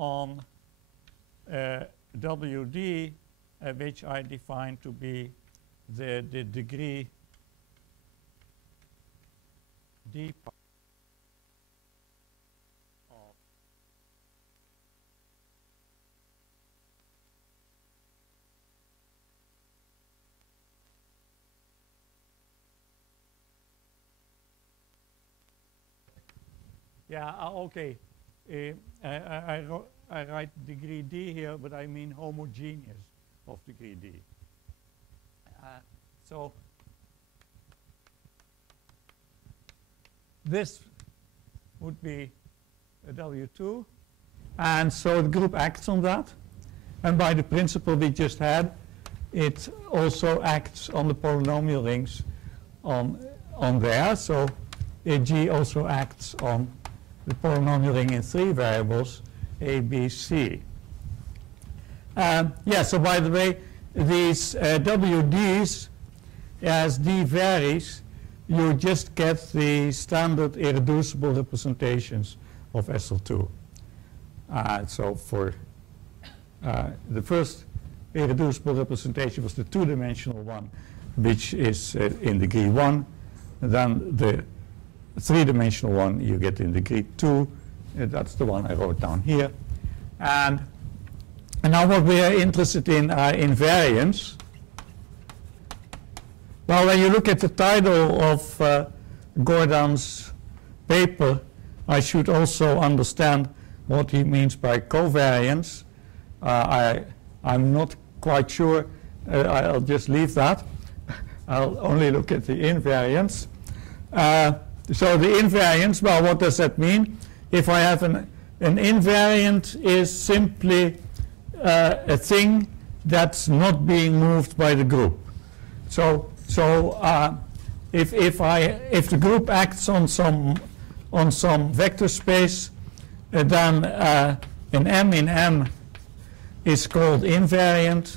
on WD, which I define to be the degree d part of okay. I write degree d here, but I mean homogeneous of degree d. So this would be a W2, and so the group acts on that, and by the principle we just had, it also acts on the polynomial rings on there. So G also acts on the polynomial ring in 3 variables, A, B, C. So by the way, these WDs, as D varies, you just get the standard irreducible representations of SL2. So for the first irreducible representation was the 2-dimensional one, which is in degree 1. And then the 3-dimensional one you get in degree 2. That's the one I wrote down here. And now what we are interested in are invariants. Well, when you look at the title of Gordon's paper, I should also understand what he means by covariance. I'm not quite sure. I'll just leave that. I'll only look at the invariants. So the invariants, well, what does that mean? If I have an invariant is simply a thing that's not being moved by the group. So if the group acts on some vector space, then an M in M is called invariant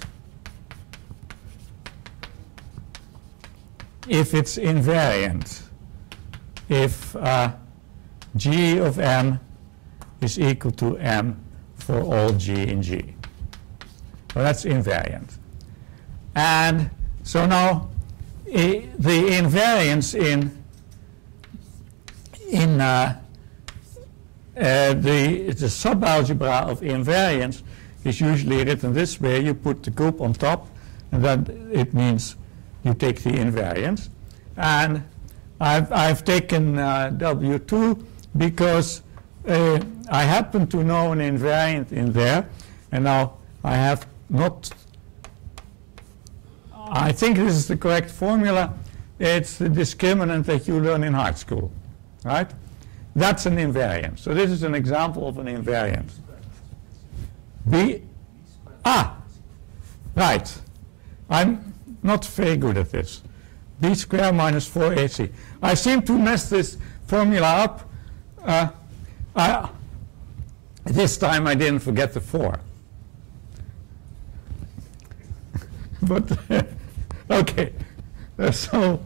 if it's invariant. If G of M is equal to M for all G in G. Well, that's invariant. And so now the invariance in the subalgebra of invariance is usually written this way. You put the group on top, and then it means you take the invariance. And I've taken W2 because I happen to know an invariant in there, and now I have not, I think this is the correct formula. It's the discriminant that you learn in high school, right? That's an invariant. So this is an example of an invariant. Right. I'm not very good at this. B squared minus 4AC. I seem to mess this formula up. This time I didn't forget the 4. But okay, so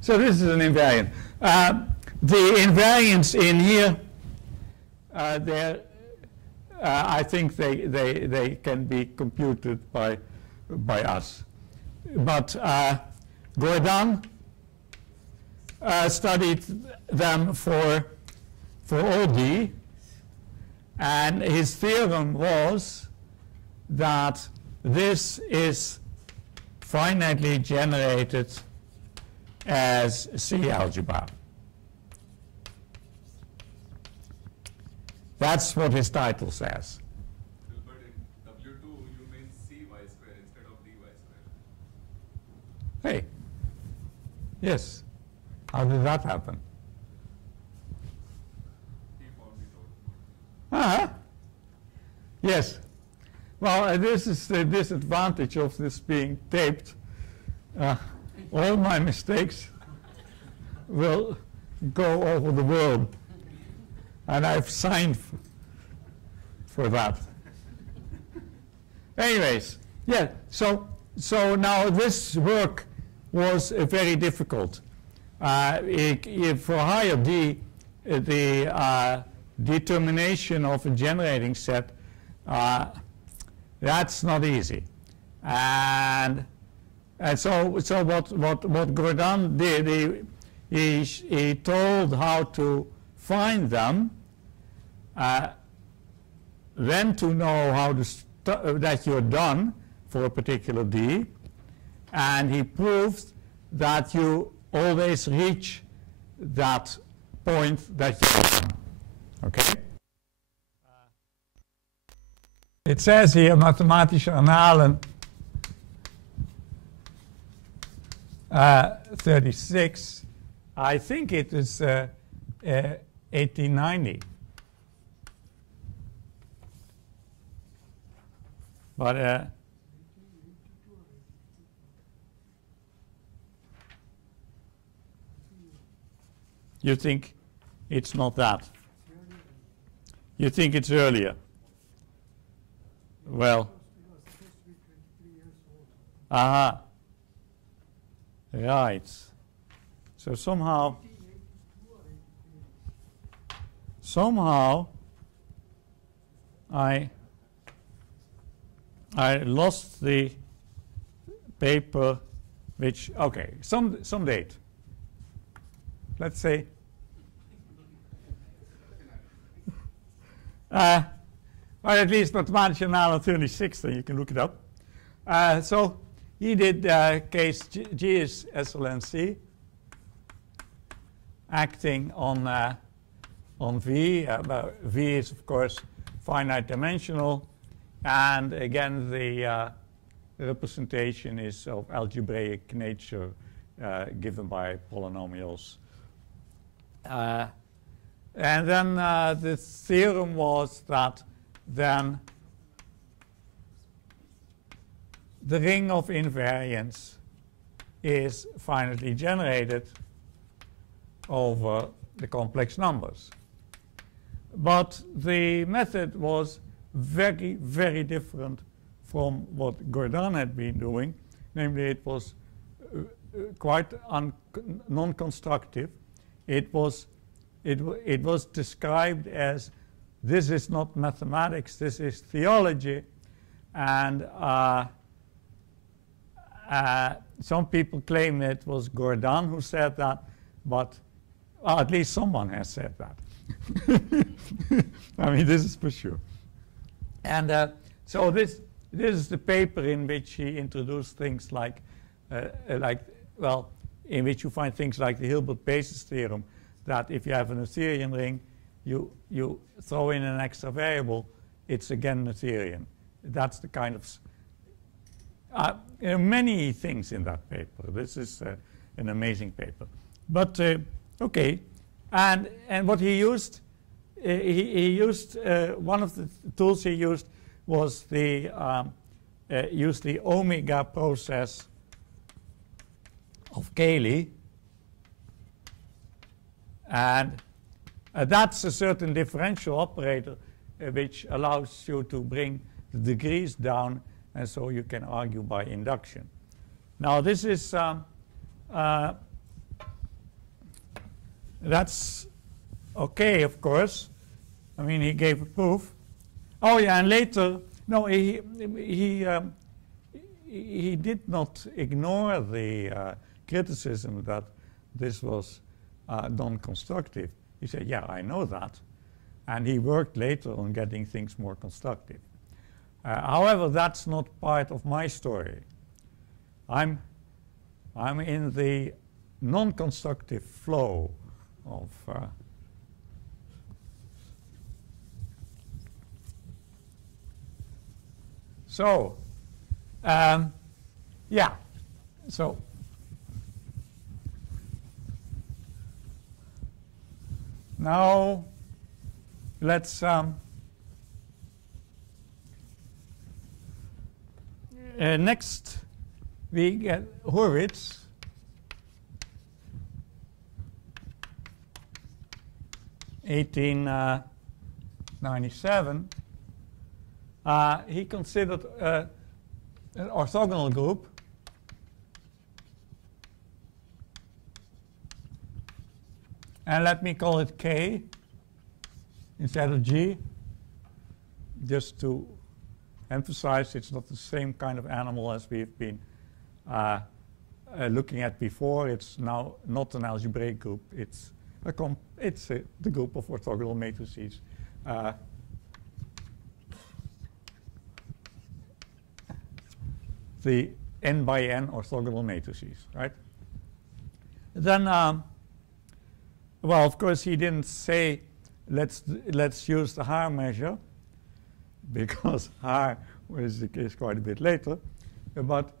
this is an invariant. The invariants in here, I think they can be computed by us. But Gordon studied them for all D, and his theorem was that this is finitely generated as C algebra. That's what his title says. But in W2, you mean Cy square instead of Dy square. Hey. Yes. How did that happen? He found it out. Yes. Well, this is the disadvantage of this being taped. All my mistakes will go over the world. And I've signed for that. Anyways, yeah, so now this work was very difficult. For higher D, the determination of a generating set, that's not easy. And so what Gordon did, he told how to find them, then to know how to that you're done for a particular D, and he proved that you always reach that point that you're done. Okay? It says here, mathematische Annalen 36. I think it is 1890. But you think it's not that? You think it's earlier? Well, right. So somehow I lost the paper, which, okay, some date. Let's say or at least mathematische Annalen 36, then you can look it up. So he did case G is SLNC acting on V. V is, of course, finite dimensional. And again, the representation is of algebraic nature given by polynomials. And then the theorem was that then the ring of invariants is finitely generated over the complex numbers. But the method was very, very different from what Gordon had been doing. Namely, it was quite non-constructive. It was described as, this is not mathematics, this is theology. And some people claim it was Gordon who said that, but at least someone has said that. I mean, this is for sure. And so this is the paper in which he introduced things like, well, in which you find things like the Hilbert-Basis theorem, that if you have a Noetherian ring, you throw in an extra variable, it's again Noetherian. That's the kind of there are many things in that paper. This is an amazing paper. But okay, and what he used, he used one of the tools he used was the omega process of Cayley, and that's a certain differential operator which allows you to bring the degrees down, and so you can argue by induction. Now this is that's okay, of course. I mean, he gave a proof. Oh yeah, and later, no, he did not ignore the criticism that this was non-constructive. He said, yeah, I know that. And he worked later on getting things more constructive. However, that's not part of my story. I'm in the non-constructive flow of so yeah, so now let's next we get Hurwitz. (1897). He considered an orthogonal group and let me call it K instead of G, just to emphasize it's not the same kind of animal as we've been looking at before. It's now not an algebraic group. It's the group of orthogonal matrices. The n by n orthogonal matrices, right? Then, well, of course, he didn't say let's use the Haar measure, because Haar is the case quite a bit later. But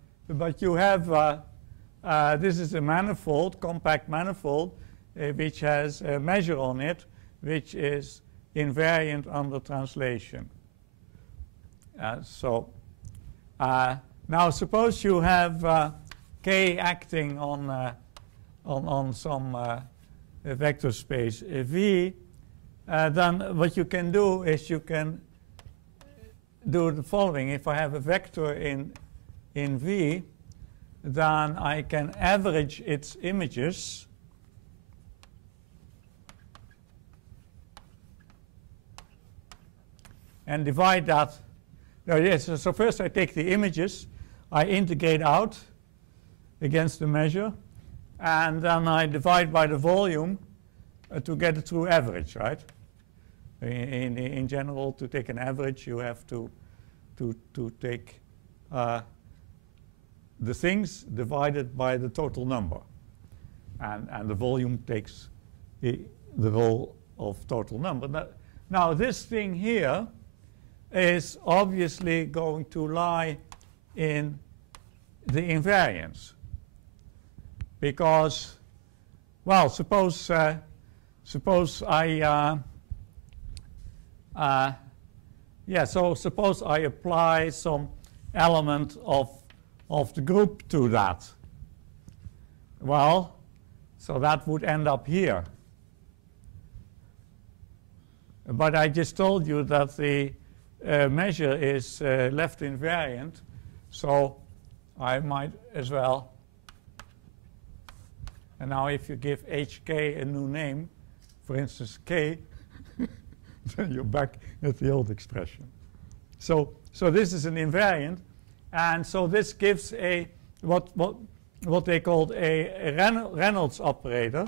you have this is a manifold, compact manifold, which has a measure on it, which is invariant under translation. Now suppose you have K acting on some vector space V, then what you can do is you can do the following. If I have a vector in V, then I can average its images and divide that. No, yes, so first I take the images, I integrate out against the measure, and then I divide by the volume to get a true average, right? In general, to take an average, you have to take the things divided by the total number. And the volume takes the role of total number. Now this thing here is obviously going to lie in the invariance. Because, well, suppose I suppose I apply some element of the group to that. Well, so that would end up here. But I just told you that the measure is left invariant, so I might as well. And now if you give HK a new name, for instance K, then you're back at the old expression. So this is an invariant, and so this gives a what they called a Reynolds operator.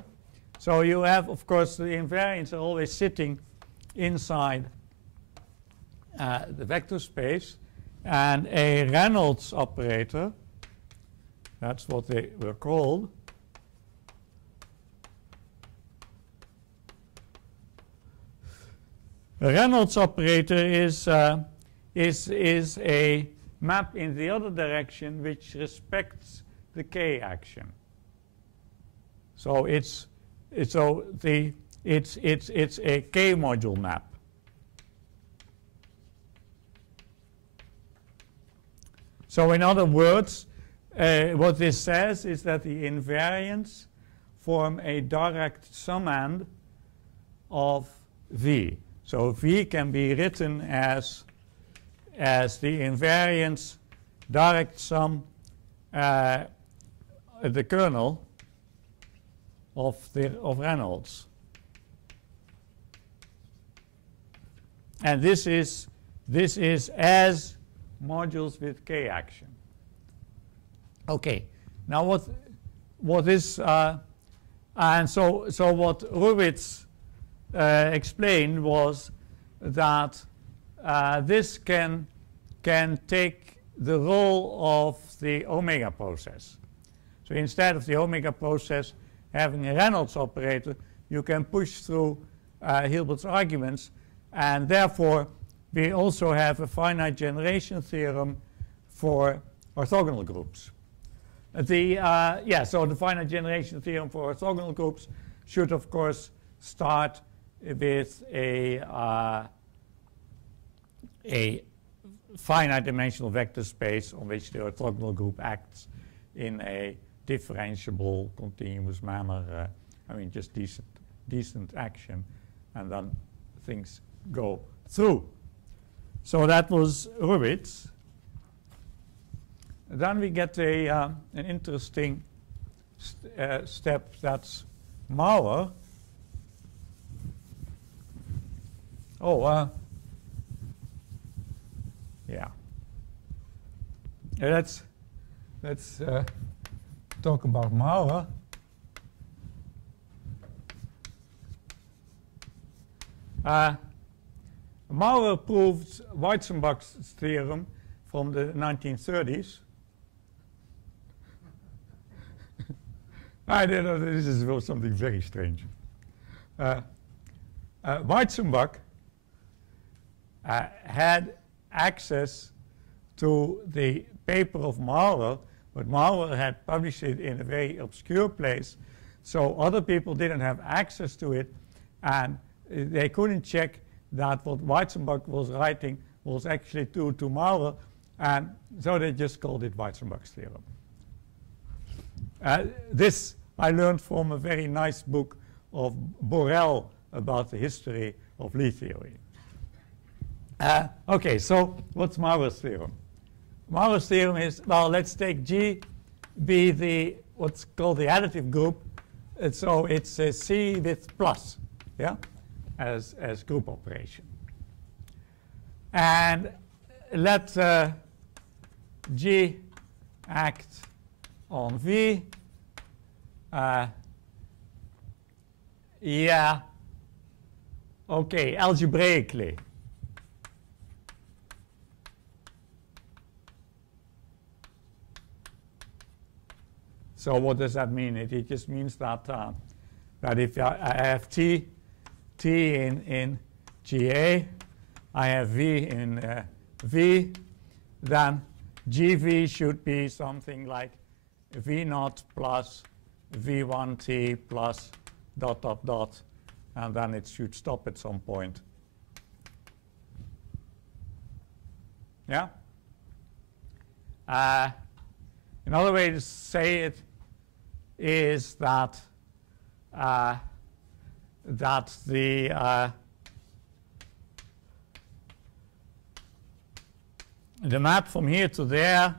So you have, of course, the invariants are always sitting inside the vector space, and a Reynolds operator, that's what they were called. A Reynolds operator is a map in the other direction which respects the K action. So it's a K module map. So in other words, what this says is that the invariants form a direct summand of V. So V can be written as the invariance direct sum the kernel of Reynolds. And this is as modules with K action. Okay, now what is and so what Rubitz explained was that this can take the role of the omega process. So instead of the omega process having a Reynolds operator, you can push through Hilbert's arguments, and therefore we also have a finite generation theorem for orthogonal groups. So the finite generation theorem for orthogonal groups should, of course, start with a finite dimensional vector space on which the orthogonal group acts in a differentiable, continuous manner. I mean, just decent action, and then things go through. So that was Rubitz. Then we get an interesting step, that's Maurer. Yeah. Let's talk about Maurer. Maurer proved Weizenbach's theorem from the 1930s. I don't know, this is something very strange. Weizenbach had access to the paper of Maurer, but Maurer had published it in a very obscure place, so other people didn't have access to it, and they couldn't check that what Weizenbach was writing was actually true to Maurer, and so they just called it Weizenbach's theorem. This I learned from a very nice book of Borel about the history of Lie theory. Okay, so what's Maurer's theorem? Maurer's theorem is, well, let's take G be the what's called the additive group. And so it's a C with plus, yeah, as group operation. And let G act on V. Yeah, okay, algebraically. So what does that mean? It just means that that if I have T in GA, I have V in V, then GV should be something like V0 plus V1T plus ... and then it should stop at some point. Yeah? Another way to say it is that that the map from here to there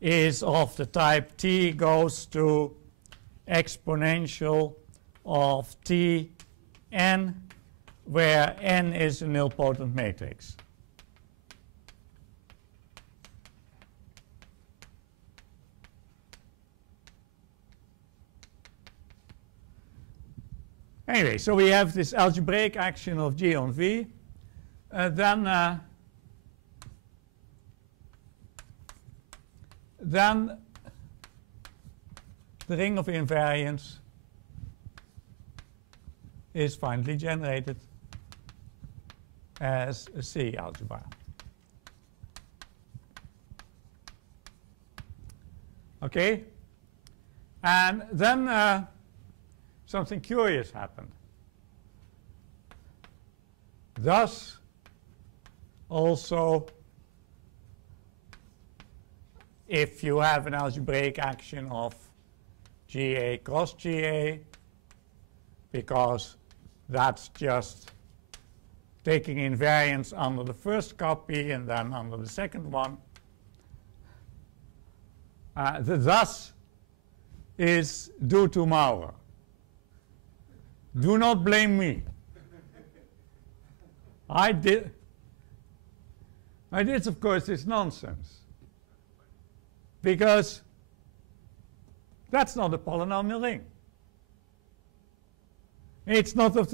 is of the type T goes to exponential of Tn, where n is a nilpotent matrix. Anyway, so we have this algebraic action of G on V. Then the ring of invariants is finally generated as a C algebra. Okay? And then something curious happened. Thus, also, if you have an algebraic action of GA cross GA, because that's just taking invariance under the first copy and then under the second one. The thus is due to Maurer. Do not blame me. This, of course, is nonsense. Because that's not a polynomial ring. It's not of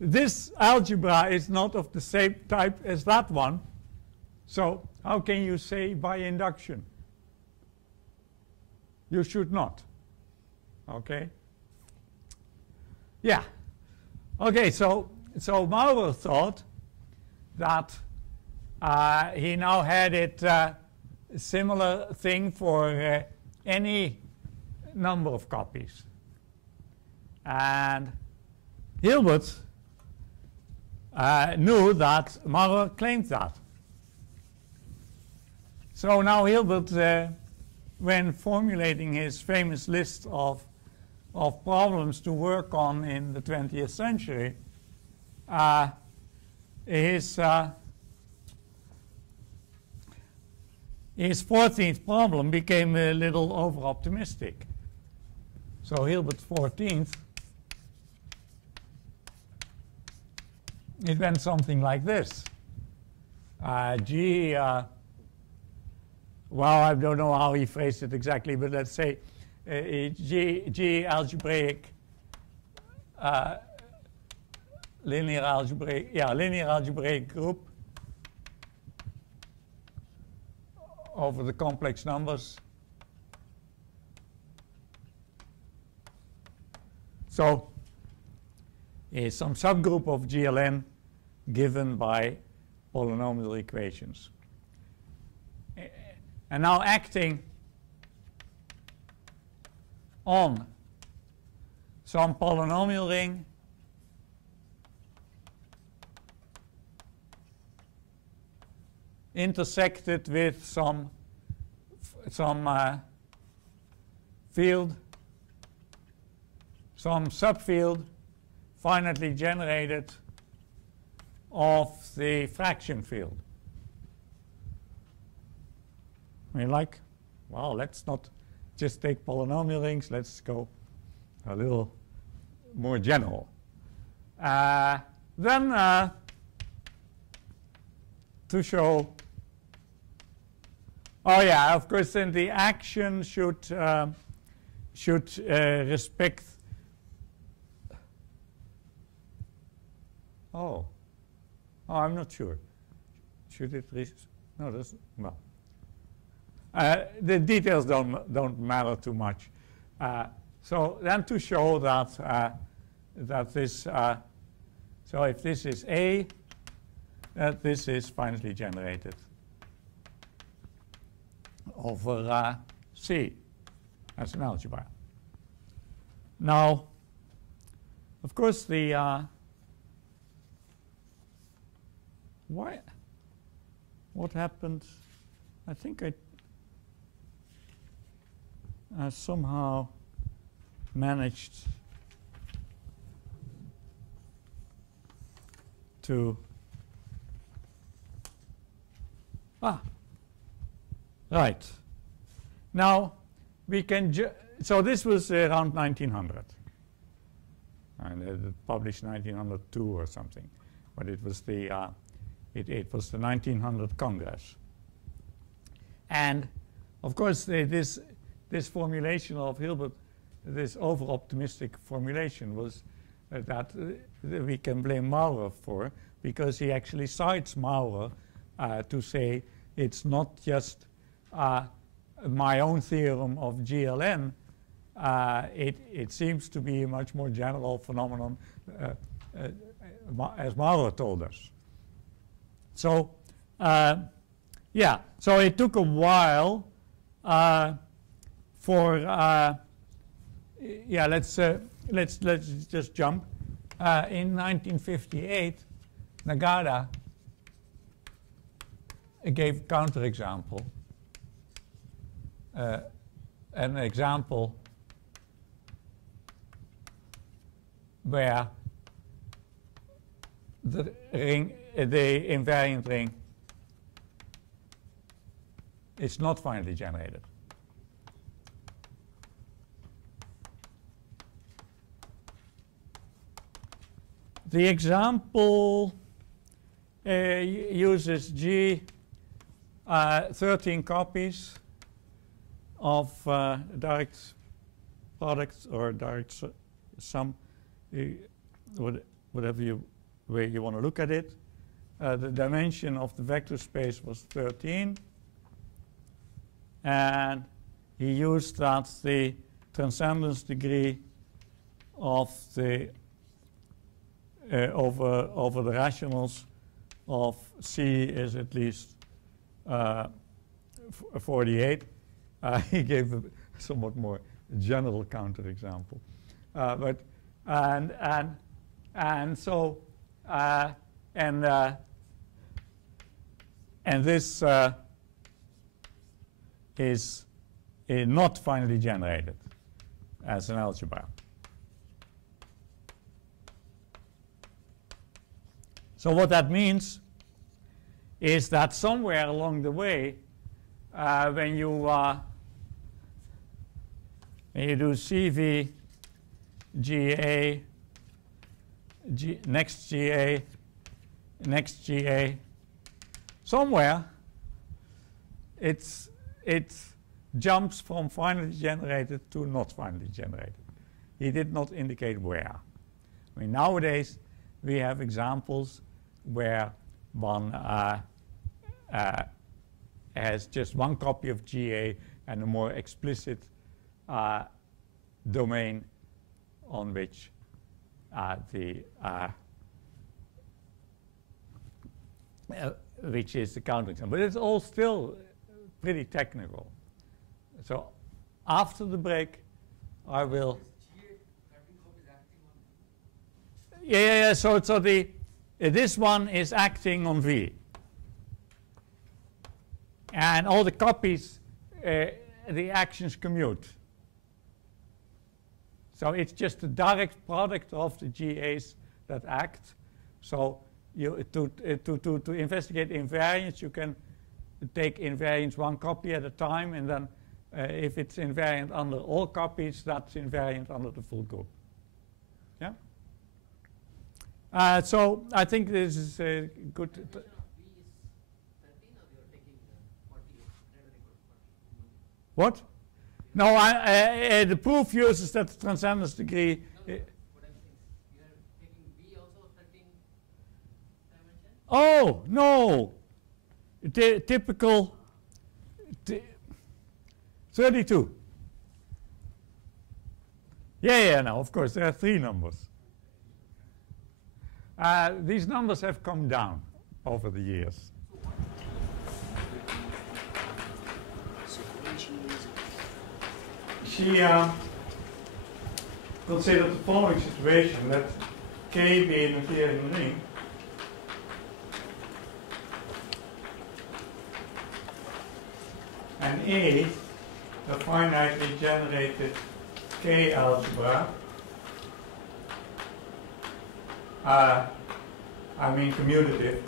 this algebra is not of the same type as that one. So how can you say by induction? You should not. Okay? Yeah. Okay, so Maurer thought that he now had it similar thing for any number of copies. And Hilbert knew that Maurer claimed that. So now Hilbert, when formulating his famous list of problems to work on in the 20th century, his 14th problem became a little over-optimistic. So Hilbert's 14th it went something like this. G, well, I don't know how he phrased it exactly, but let's say G algebraic, linear algebraic group over the complex numbers. So is some subgroup of GLN given by polynomial equations. And now acting on some polynomial ring intersected with some field, some subfield finitely generated of the fraction field. I mean, like, well, let's not just take polynomial rings, let's go a little more general. Then to show, oh yeah, of course, then the action should respect. Oh, I'm not sure. Should it? No, that's well. The details don't matter too much. So then to show that that this, so if this is A, that this is finitely generated over C as an algebra. Now, of course, the what happened? I think I somehow managed to right. Now we can so this was around 1900, and it published 1902 or something, but it was the it was the 1900 Congress. And of course this formulation of Hilbert, this over-optimistic formulation, was that we can blame Maurer for, because he actually cites Maurer to say it's not just my own theorem of GLN. It seems to be a much more general phenomenon, as Maurer told us. So yeah, so it took a while for yeah, let's just jump. In 1958, Negara gave counterexample, an example where the ring, the invariant ring, is not finitely generated. The example uses G 13 copies of direct products or direct sum, whatever way you want to look at it. The dimension of the vector space was 13, and he used that the transcendence degree of the over the rationals of C is at least 48. He gave a somewhat more general counterexample, but and so and this is not finally generated as an algebra. So what that means is that somewhere along the way, when you do CV, GA, next GA, next GA, somewhere it jumps from finally generated to not finally generated. He did not indicate where. I mean, nowadays we have examples where one has just one copy of GA and a more explicit domain on which which is the counterexample. But it's all still pretty technical. So after the break, I will. Yeah. So this one is acting on V, and all the copies, the actions commute. So it's just a direct product of the GAs that act. So to investigate invariants, you can take invariants one copy at a time, and then if it's invariant under all copies, that's invariant under the full group. Yeah. So I think this is a good. What? No, the proof uses that the transcendence degree. Oh, no. Typical 32. Yeah, no, of course, there are 3 numbers. These numbers have come down over the years. She considered the following situation, that K be an Euclidean ring, and A, a finitely generated K algebra, I mean commutative,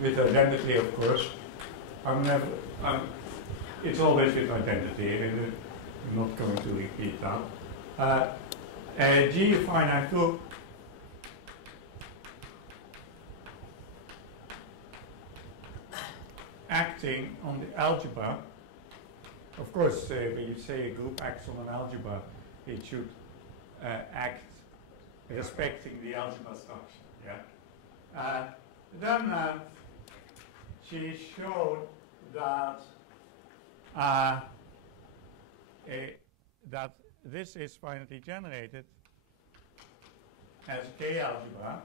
with identity, of course. It's always with identity, and I'm not going to repeat that. A G a finite group acting on the algebra. Of course, when you say a group acts on an algebra, it should act respecting the algebra structure. Yeah. Then she showed that that this is finitely generated as K algebra,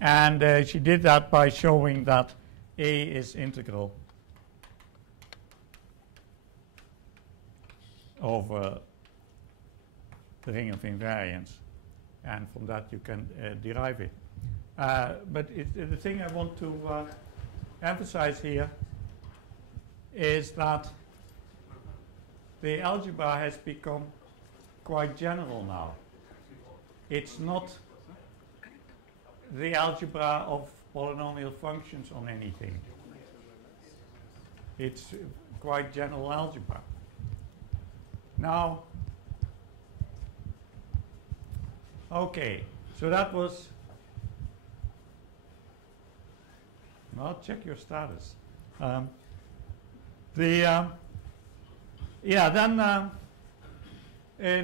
and she did that by showing that A is integral over the ring of invariants, and from that you can derive it. But the thing I want to emphasize here is that the algebra has become quite general now. It's not the algebra of polynomial functions on anything. It's quite general algebra. Now, okay, so that was. Well, check your status. Then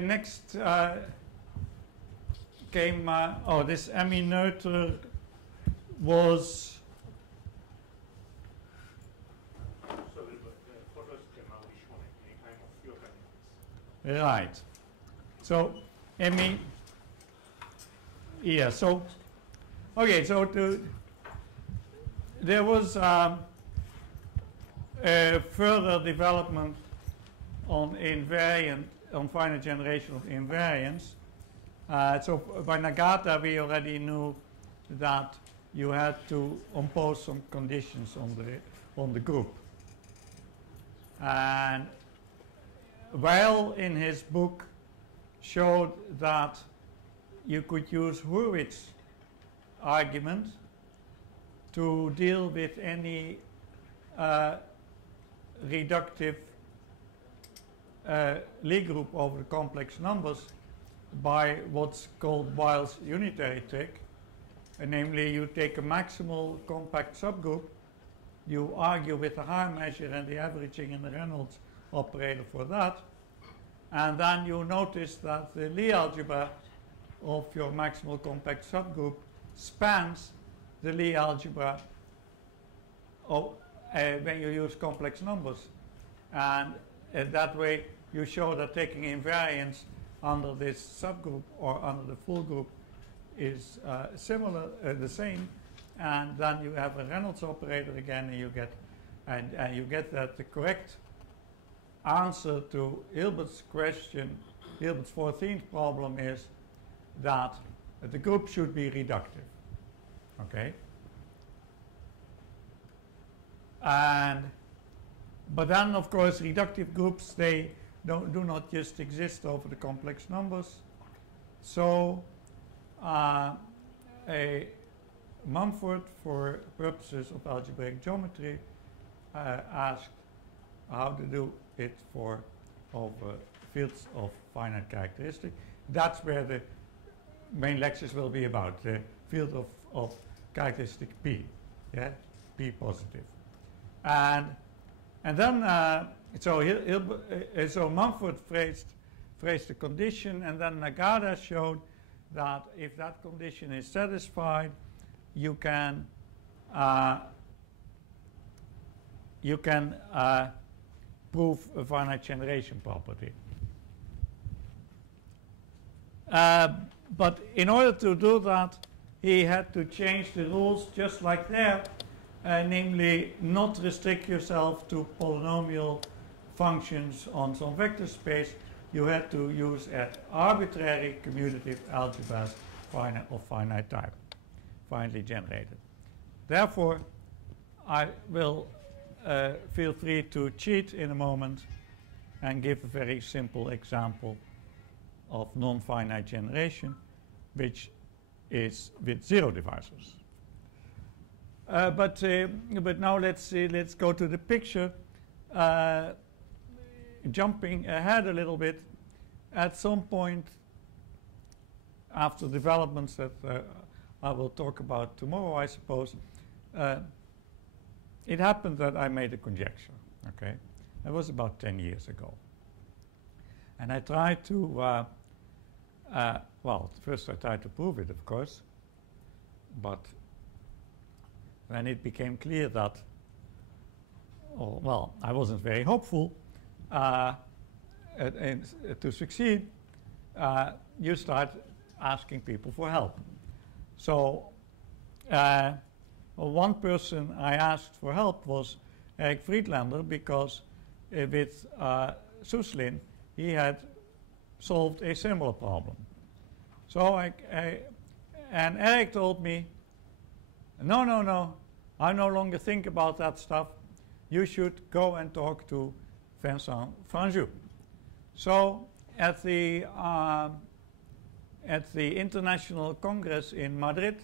next came, this Emmy-Noether was. Right. So, Emmy, yeah, so, okay, so there was further development on finite generation of invariants. So by Negara, we already knew that you had to impose some conditions on the group. And Weil in his book showed that you could use Hurwitz's argument to deal with any reductive Lie group over the complex numbers by what's called Weyl's unitary trick. Namely, you take a maximal compact subgroup, you argue with the higher measure and the averaging and the Reynolds operator for that, and then you notice that the Lie algebra of your maximal compact subgroup spans the Lie algebra when you use complex numbers. And that way you show that taking invariance under this subgroup or under the full group is similar, the same, and then you have a Reynolds operator again, and you get that the correct answer to Hilbert's question, Hilbert's 14th problem, is that the group should be reductive. Okay, but then of course reductive groups, they do not just exist over the complex numbers. So a Mumford, for purposes of algebraic geometry, asked how to do it for over fields of finite characteristic. That's where the main lectures will be about, the field of characteristic P, yeah, P positive. And then, so Mumford phrased the condition, and then Negara showed that if that condition is satisfied, you can prove a finite generation property. But in order to do that, he had to change the rules just like there, namely not restrict yourself to polynomial functions on some vector space. You had to use arbitrary commutative algebras of finite type, finitely generated. Therefore, I will feel free to cheat in a moment and give a very simple example of non-finite generation, which is with zero divisors. But now let's go to the picture. Jumping ahead a little bit, at some point after developments that I will talk about tomorrow, I suppose, it happened that I made a conjecture. Okay, that was about 10 years ago, and I tried to well, first I tried to prove it, of course, but when it became clear that, well, I wasn't very hopeful to succeed, you start asking people for help. So one person I asked for help was Eric Friedlander, because with Suslin he had solved a similar problem. So and Eric told me, no, I no longer think about that stuff. You should go and talk to Vincent Franjou. So at the International Congress in Madrid,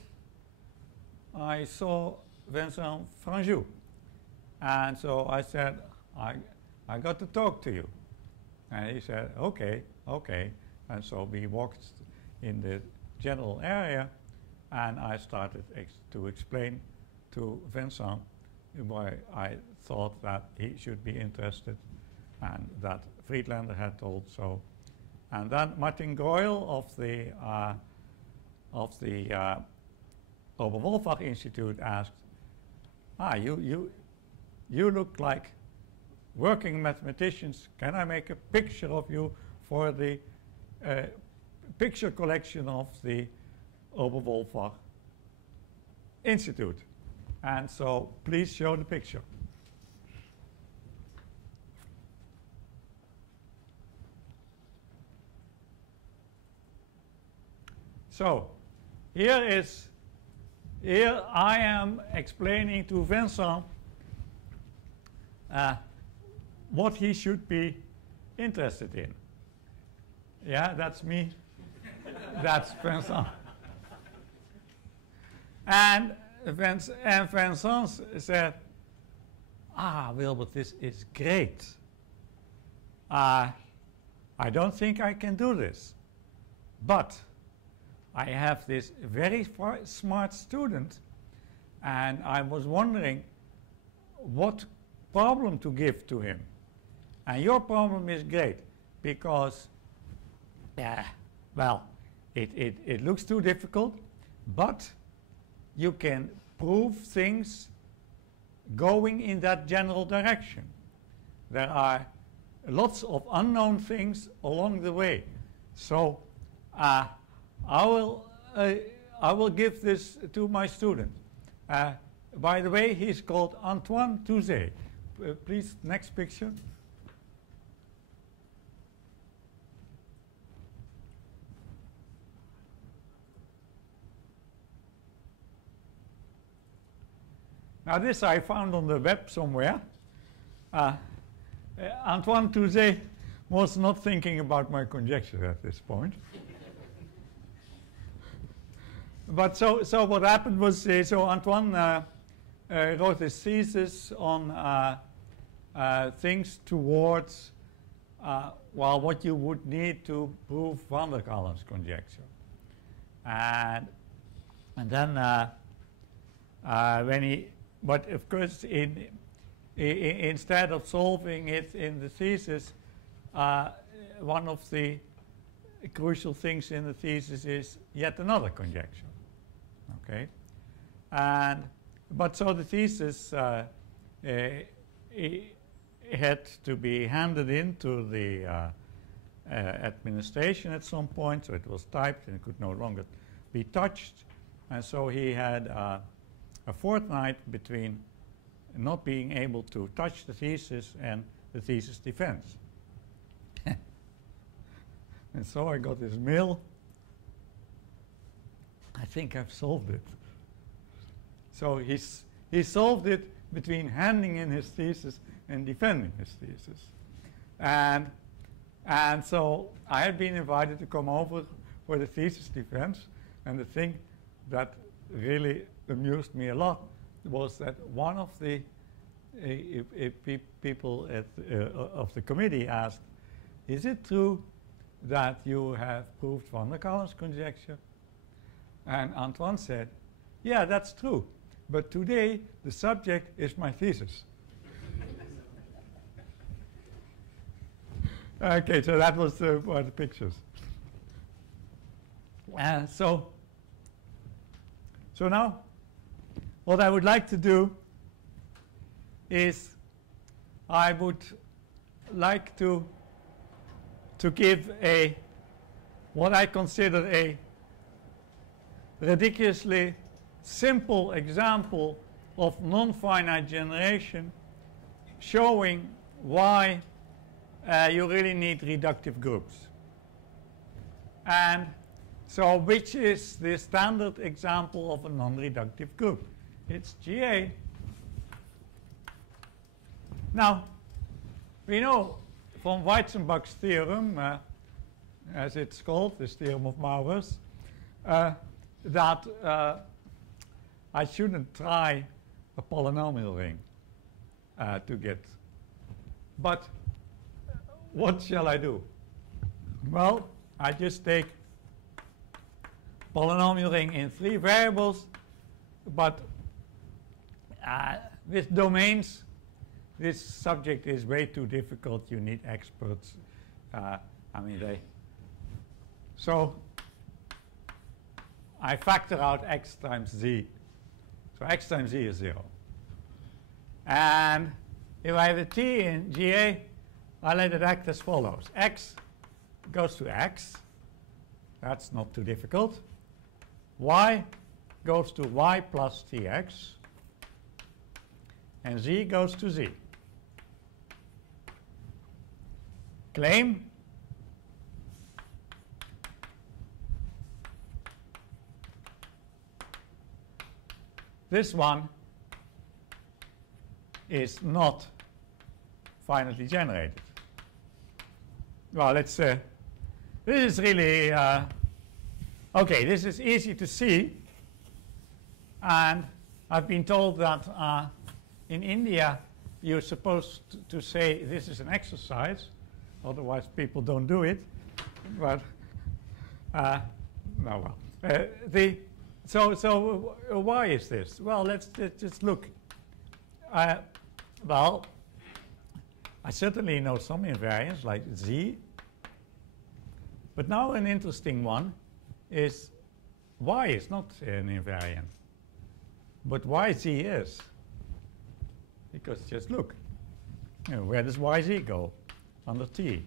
I saw Vincent Franjou. And so I said, I got to talk to you. And he said, okay. And so we walked in the general area, and I started to explain to Vincent why I thought that he should be interested, and that Friedlander had told so. And then Martin Groyle of the Oberwolfach Institute asked, you look like working mathematicians. Can I make a picture of you for the picture collection of the Oberwolfach Institute? And so please show the picture. So here I am explaining to Vincent what he should be interested in. Yeah, that's me. That's Vincent. And Vincent said, Wilbert, this is great. I don't think I can do this. But I have this very smart student, and I was wondering what problem to give to him. And your problem is great, because, well, it looks too difficult, but you can prove things going in that general direction. There are lots of unknown things along the way. So I will give this to my student. By the way, he's called Antoine Touzé. Please, next picture. Now this I found on the web somewhere. Antoine Touzé was not thinking about my conjecture at this point. But so what happened was, so Antoine wrote his thesis on things towards, well, what you would need to prove van der Kallen's conjecture. And then but of course, instead of solving it in the thesis, one of the crucial things in the thesis is yet another conjecture. Okay, but so the thesis had to be handed into the administration at some point, so it was typed and it could no longer be touched, and so he had a fortnight between not being able to touch the thesis and the thesis defense. And so I got this mail. I think I've solved it. So he solved it between handing in his thesis and defending his thesis. And so I had been invited to come over for the thesis defense, and the thing that really amused me a lot was that one of the people of the committee asked, "Is it true that you have proved van der Kallen's conjecture?" And Antoine said, "Yeah, that's true, but today the subject is my thesis." Okay, so that was the pictures. So now, what I would like to do is I would like to give what I consider a ridiculously simple example of non-finite generation, showing why you really need reductive groups. And so which is the standard example of a non-reductive group? It's GA. Now, we know from Weizenbach's theorem, as it's called, this theorem of Maurer's, that I shouldn't try a polynomial ring to get. But what shall I do? Well, I just take polynomial ring in 3 variables, but with domains, this subject is way too difficult. You need experts. So I factor out x times z. So x times z is 0. And if I have a t in GA, I let it act as follows. X goes to x. That's not too difficult. Y goes to y plus tx. And z goes to z. Claim this one is not finitely generated. Well, let's this is really okay. This is easy to see, and I've been told that in India you're supposed to say this is an exercise, Otherwise, people don't do it. But no, well, why is this? Well, let's just look. Well, I certainly know some invariants like z, but now an interesting one is y is not an invariant, but yz is. Because just look, where does yz go under t?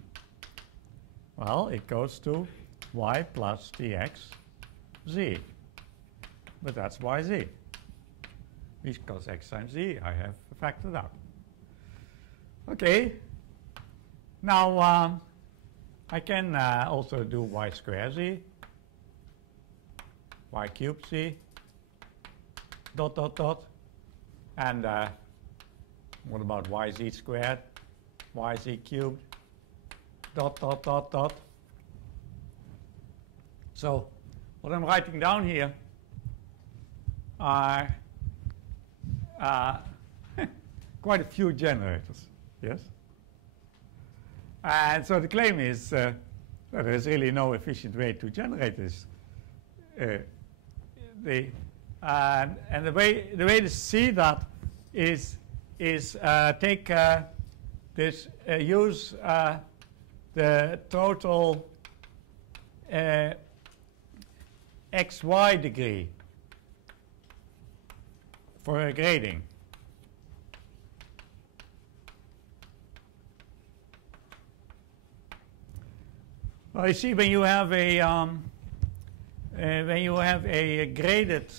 Well, it goes to y plus tx z, but that's yz. Because x times z I have factored out. Okay, now I can also do y squared z, y cubed z, dot dot dot, and what about yz squared, yz cubed, dot dot dot dot. So what I'm writing down here are quite a few generators, yes? And so the claim is that there is really no efficient way to generate this. And the way to see that is take this use the total xy degree for a grading. Well, you see, when you have a graded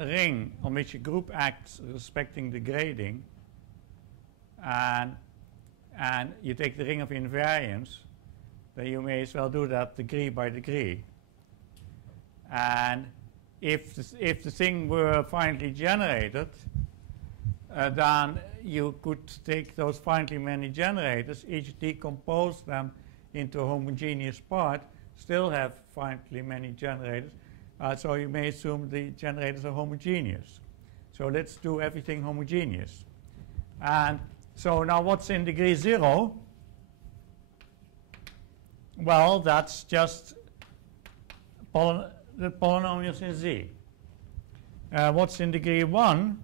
ring on which a group acts respecting the grading, and you take the ring of invariance, then you may as well do that degree by degree. And if the thing were finitely generated, then you could take those finitely many generators, each decompose them into a homogeneous part, still have finitely many generators. So you may assume the generators are homogeneous. So let's do everything homogeneous. And so now what's in degree 0? Well, that's just the polynomials in Z. What's in degree 1?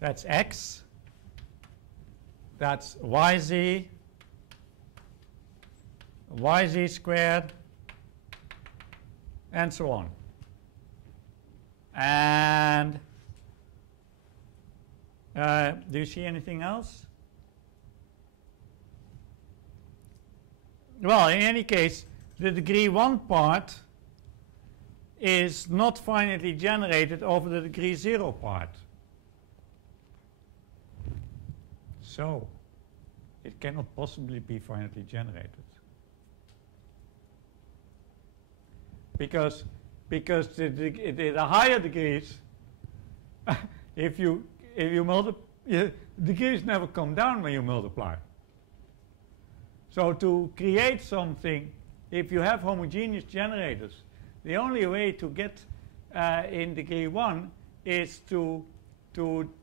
That's x, that's yz, yz squared, and so on. And do you see anything else? Well, in any case, the degree 1 part is not finitely generated over the degree 0 part. So it cannot possibly be finitely generated. Because the higher degrees, if you multiply, degrees never come down when you multiply. So to create something, if you have homogeneous generators, the only way to get in degree 1 is to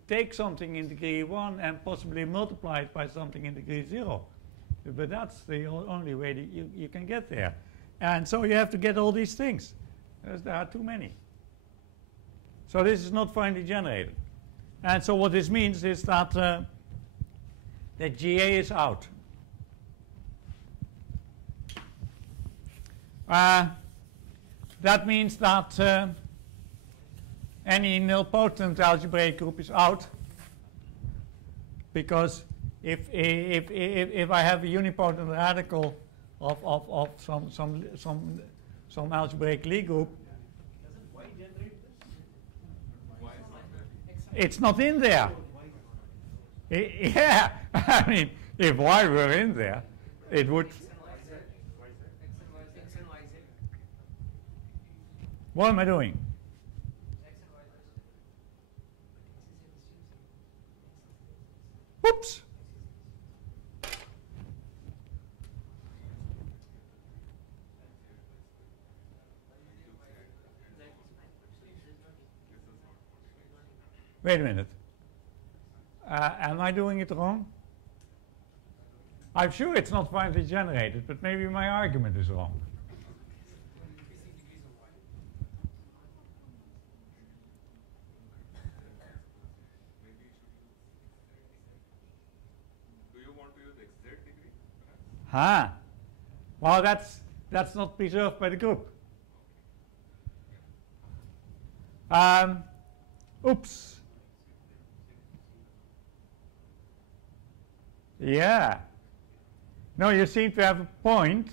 take something in degree 1 and possibly multiply it by something in degree 0. But that's the only way that you can get there. And so you have to get all these things. There are too many. So this is not finitely generated. And so what this means is that, that GA is out. That means that any nilpotent algebraic group is out, because if I have a unipotent radical of some algebraic Lie group, it's not in there. Yeah, I mean, if y were in there, it would. What am I doing? Whoops. Wait a minute. Am I doing it wrong? I'm sure it's not finitely generated, but maybe my argument is wrong. Do you want to use exact degree? Ah, well, that's not preserved by the group. Oops. Yeah. No, you seem to have a point.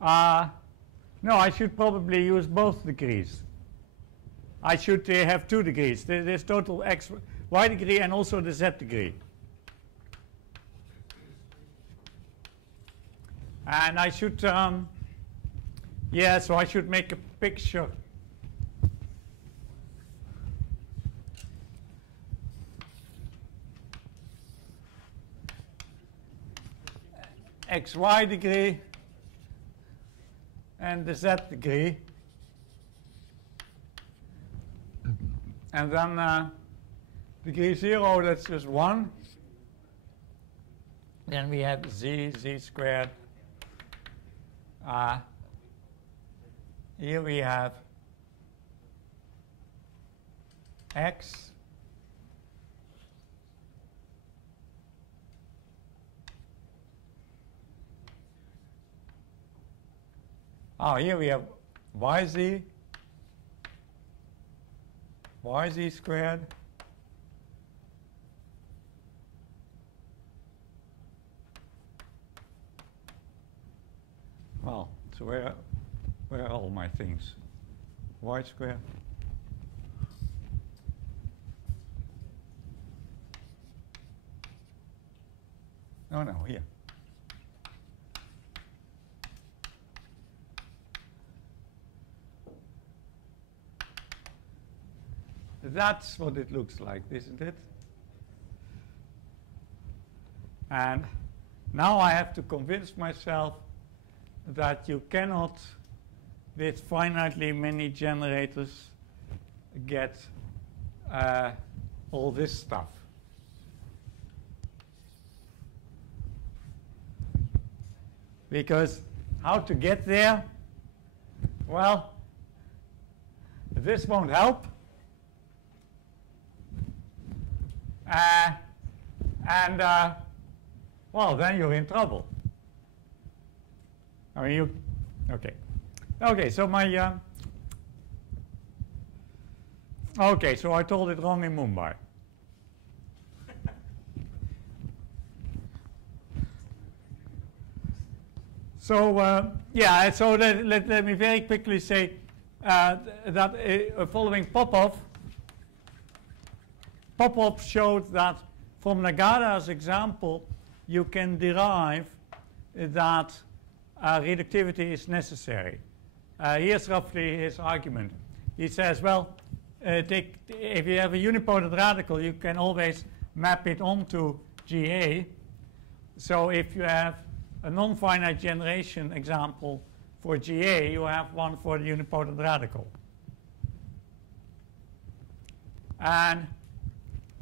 No, I should probably use both degrees. I should have 2 degrees. There's total x, y degree and also the z degree. And I should, yeah, so I should make a picture. XY degree and the z degree. And then degree 0, that's just 1. Then we have z squared. Here we have x. Oh, here we have yz squared. Well, so where are all my things? Y squared. No, here. That's what it looks like, isn't it? And now I have to convince myself that you cannot, with finitely many generators, get all this stuff. Because how to get there? Well, this won't help. Well, then you're in trouble. I mean, okay, so my, okay, so I told it wrong in Mumbai. So, yeah, so let me very quickly say that following Popov showed that from Negara's example, you can derive that reductivity is necessary. Here's roughly his argument. He says, well, if you have a unipotent radical, you can always map it onto GA. So if you have a non-finite generation example for GA, you have one for the unipotent radical. And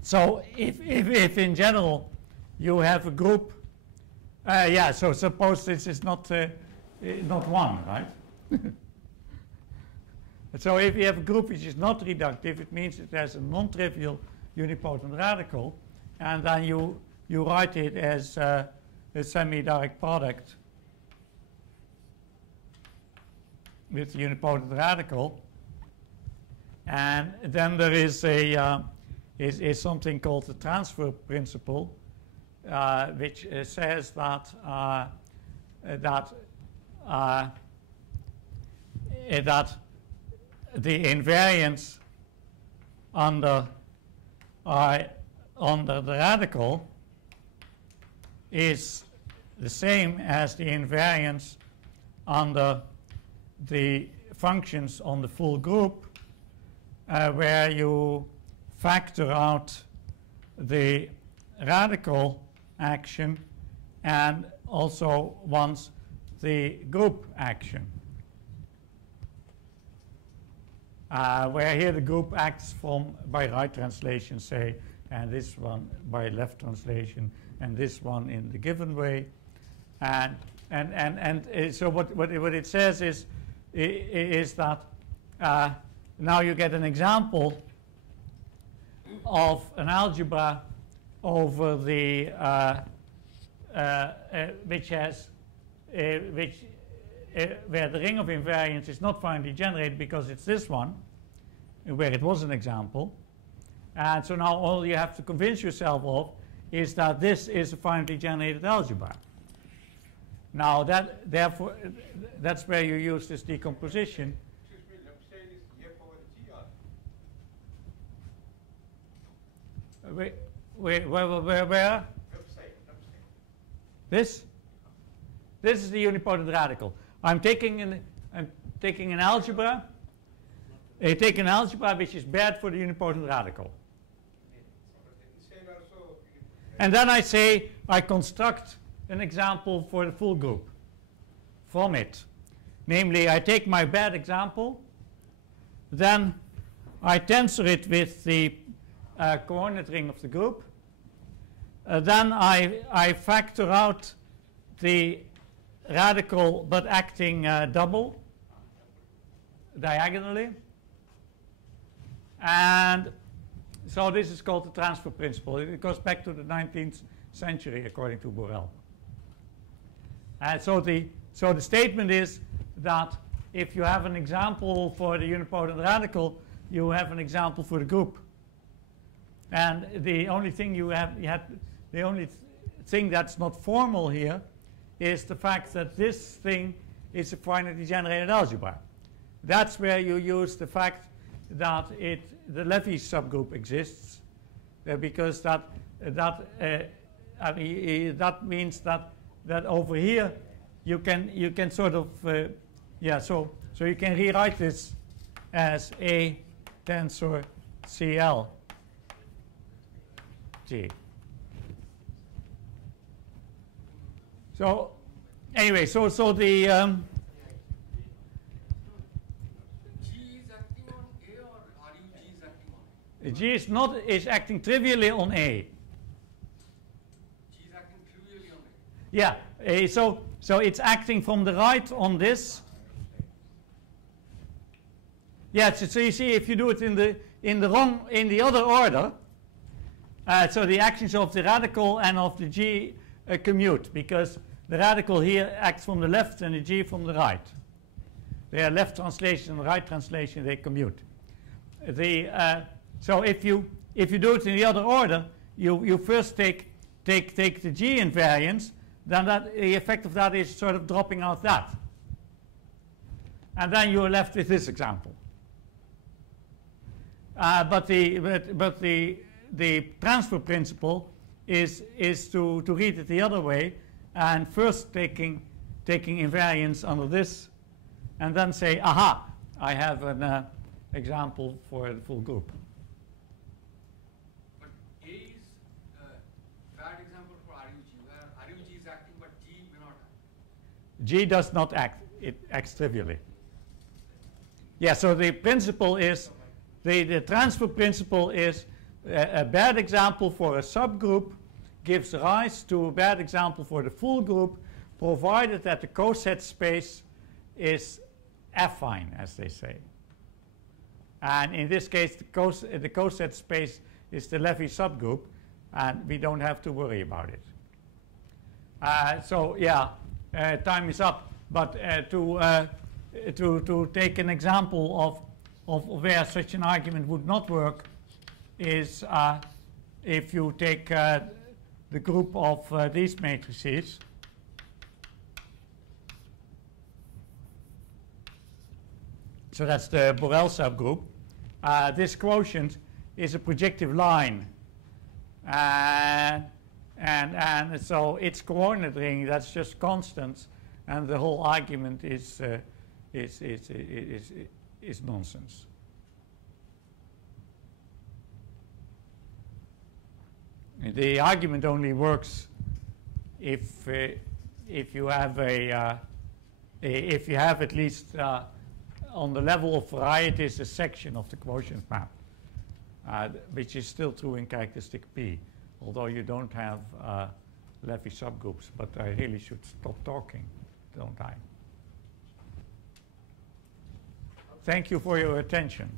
so if in general you have a group, yeah, so suppose this is not 1, right? So if you have a group which is not reductive, it means it has a non-trivial unipotent radical, and then you write it as a semi-direct product with the unipotent radical. And then there is is something called the transfer principle, which says that that the invariance under the radical is the same as the invariance under the functions on the full group, where you factor out the radical action and also once the group action. Where here the group acts by right translation, say, and this one by left translation, and this one in the given way. And so what it says is that now you get an example of an algebra over the which has where the ring of invariants is not finally generated because it's this one, where it was an example. And so now all you have to convince yourself of is that this is a finitely generated algebra. Now therefore that's where you use this decomposition. Excuse me, let's say this F over GR. Where? This is the unipotent radical. I'm taking an algebra. I take an algebra which is bad for the unipotent radical. And then I say I construct an example for the full group from it. Namely, I take my bad example, then I tensor it with the coordinate ring of the group. Then I factor out the radical but acting double diagonally. And so this is called the transfer principle. It goes back to the 19th century according to Borel. And so the statement is that if you have an example for the unipotent radical, you have an example for the group. And the only thing the only thing that's not formal here is the fact that this thing is a finitely generated algebra. That's where you use the fact that the Levy subgroup exists, because that means that over here you can sort of so you can rewrite this as A tensor CL G. So anyway, so the G is acting on A, or are you G is acting on A? G is acting trivially on A. G is acting trivially on A. Yeah. So it's acting from the right on this. Yeah. So you see, if you do it in the other order, so the actions of the radical and of the G commute, because the radical here acts from the left and the G from the right. They are left translation and right translation, they commute. So if you do it in the other order, you first take the G invariance, then the effect of that is sort of dropping out that. And then you're left with this example. But the transfer principle is to read it the other way, and first taking invariance under this, and then say, aha, I have an example for the full group. But A is a bad example for RUG, where RUG is acting but G may not act. G does not act, it acts trivially. Yeah, so the principle is, the transfer principle is a bad example for a subgroup gives rise to a bad example for the full group, provided that the coset space is affine, as they say. And in this case, the coset space is the Levy subgroup, and we don't have to worry about it. So yeah, time is up. But to take an example of where such an argument would not work is if you take the group of these matrices. So that's the Borel subgroup. This quotient is a projective line. And so its coordinate ring, that's just constants, and the whole argument is nonsense. The argument only works if you have if you have at least on the level of varieties a section of the quotient map. which is still true in characteristic P, although you don't have Levy subgroups. But I really should stop talking, don't I? Thank you for your attention.